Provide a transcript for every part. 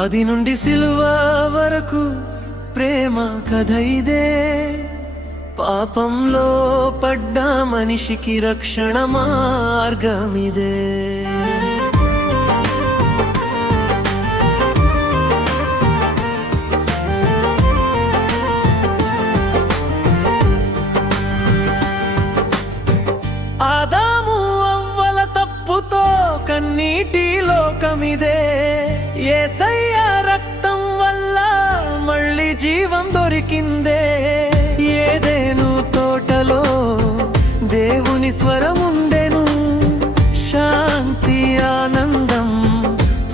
ఆది నుండి సిలువ వరకు ప్రేమ కథ ఇదే. పాపంలో పడ్డ మనిషికి రక్షణ మార్గమిదే. ఆదాము అవ్వల తప్పుతో కన్నీటి లోకమిదే. యేసయ్య రక్తం వల్ల మళ్ళీ జీవం దొరికిందే. ఏదేను తోటలో దేవుని స్వరముండెను. శాంతి ఆనందం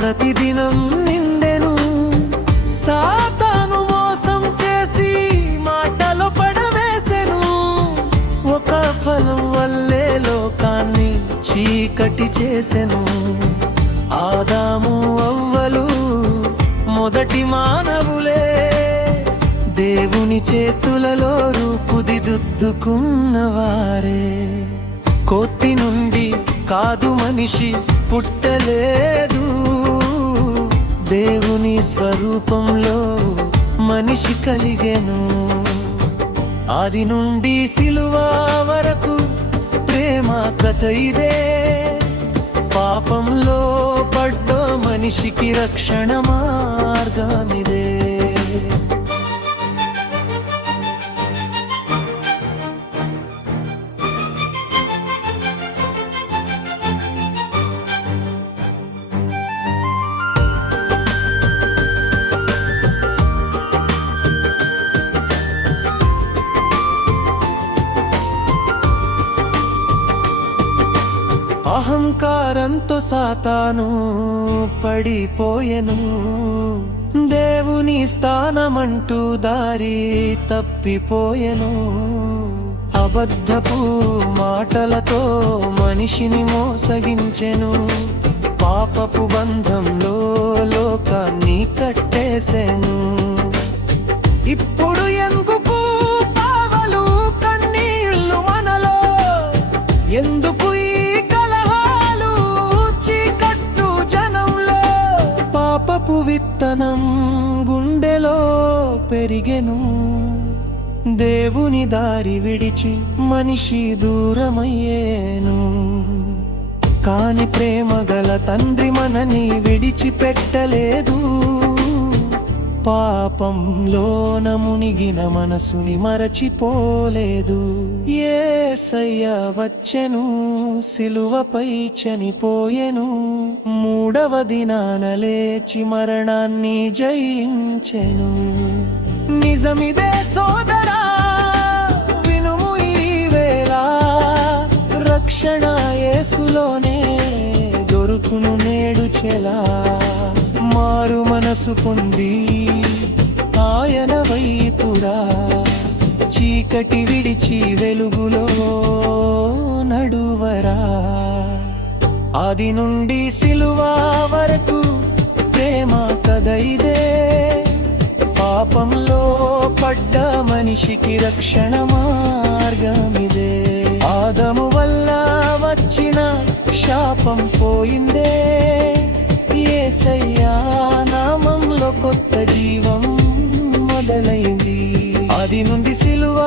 ప్రతిదినం నిండెను. సాతాను మోసం చేసి మాటలో పడవేసెను. ఒక ఫలం వల్లే లోకాన్ని చీకటి చేసెను. ఆదాము అవ్వలు మొదటి మానవులే. దేవుని చేతులలో రూపుదిద్దుకున్నవారే. కోతి నుండి కాదు మనిషి పుట్టలేదు. దేవుని స్వరూపంలో మనిషి కలిగెను. ఆది నుండి సిలువ వరకు ప్రేమ కథ ఇదే. పాపంలో పడ్డ మనిషికి రక్షణ మార్గమిదే. అహంకారంతో సాతాను పడిపోయెను. దేవుని స్థానమంటూ దారి తప్పిపోయెను. అబద్ధపు మాటలతో మనిషిని మోసగించెను. పాపపు బంధంలో లోకాన్ని కట్టేసెను. ఇప్పుడు ఎందుకు పావలు కన్నీళ్ళు మనలో? ఎందుకు పాపపు విత్తనం గుండెలో పెరిగెను. దేవుని దారి విడిచి మనిషి దూరమయ్యేను. కాని ప్రేమ గల తండ్రి మనని విడిచిపెట్టలేదు. పాపంలోన మునిగిన మనసుని మరచిపోలేదు. యేసయ్య వచ్చెను, సిలువపై చనిపోయెను. మూడవ దినాన లేచి మరణాన్ని జయించెను. నిజమిదే సోదరా, వినుము ఈ వేళ. రక్షణ యేసులోనే దొరుకును నేడు చెలా. మారు మనసు పొంది ఆయన వైపురా. చీకటి విడిచి వెలుగులో నడువరా. ఆది నుండి సిలువ వరకు ప్రేమ కథ ఇదే. పాపంలో పడ్డ మనిషికి రక్షణ మార్గమిదే. ఆదము వల్ల వచ్చిన శాపం పోయిందే. యేసయ్య నామంలో కొత్త జీవం మొదలైంది. ఆది నుండి సిలువ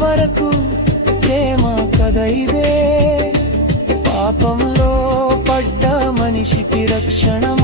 వరకు ప్రేమ కథ ఇదే. పాపంలో పడ్డ మనిషికి రక్షణ